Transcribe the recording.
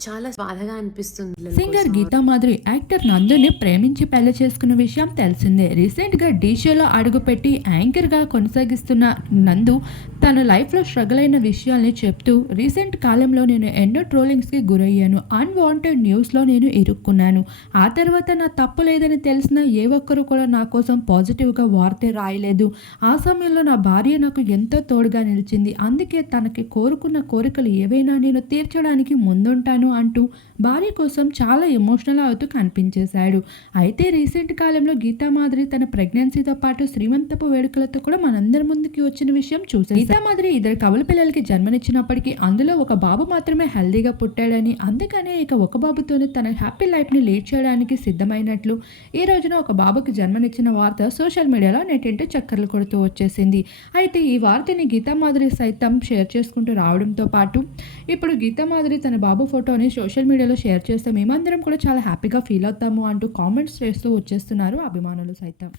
చాలా బాధగా అనిపిస్తుంది సింగర్. గీతా మాధురి యాక్టర్ నందుని ప్రేమించి పెళ్ళి చేసుకున్న విషయం తెలిసిందే. రీసెంట్గా డీ షోలో అడుగుపెట్టి యాంకర్గా కొనసాగిస్తున్న నందు తన లైఫ్లో స్ట్రగుల్ అయిన విషయాల్ని చెప్తూ రీసెంట్ కాలంలో నేను ఎన్నో ట్రోలింగ్స్కి గురయ్యాను. అన్వాంటెడ్ న్యూస్లో నేను ఇరుక్కున్నాను. ఆ తర్వాత నా తప్పు లేదని తెలిసిన ఏ ఒక్కరు కూడా నా కోసం పాజిటివ్గా వార్తే రాయలేదు. ఆ సమయంలో నా భార్య నాకు ఎంతో తోడుగా నిలిచింది. అందుకే తనకి కోరుకున్న కోరికలు ఏవైనా నేను తీర్చడానికి ముందుంటాను. అంటూ భార్య కోసం చాలా ఎమోషనల్ అవుతూ కనిపించేశాడు. అయితే రీసెంట్ కాలంలో గీతామాధురి తన ప్రెగ్నెన్సీతో పాటు శ్రీమంతపు వేడుకలతో కూడా మనందరి ముందుకి వచ్చిన విషయం చూసాం గీతామాధురి ఇద్దరు కవుల పిల్లలకి జన్మనిచ్చినప్పటికీ అందులో ఒక బాబు మాత్రమే హెల్దీగా పుట్టాడని అందుకనే ఇక ఒక బాబుతోనే తన హ్యాపీ లైఫ్ని లీడ్ చేయడానికి సిద్ధమైనట్లు ఈ రోజున ఒక బాబుకి జన్మనిచ్చిన వార్త సోషల్ మీడియాలో నెట్టింటి చక్కర్లు కొడుతూ వచ్చేసింది. అయితే ఈ వార్తని గీతామాధురి సైతం షేర్ చేసుకుంటూ రావడంతో పాటు ఇప్పుడు గీతా మాదిరి తన బాబు ఫోటోని సోషల్ మీడియాలో షేర్ చేస్తే మేమందరం కూడా చాలా హ్యాపీగా ఫీల్ అవుతాము అంటూ కామెంట్స్ చేస్తూ వచ్చేస్తున్నారు అభిమానులు సైతం.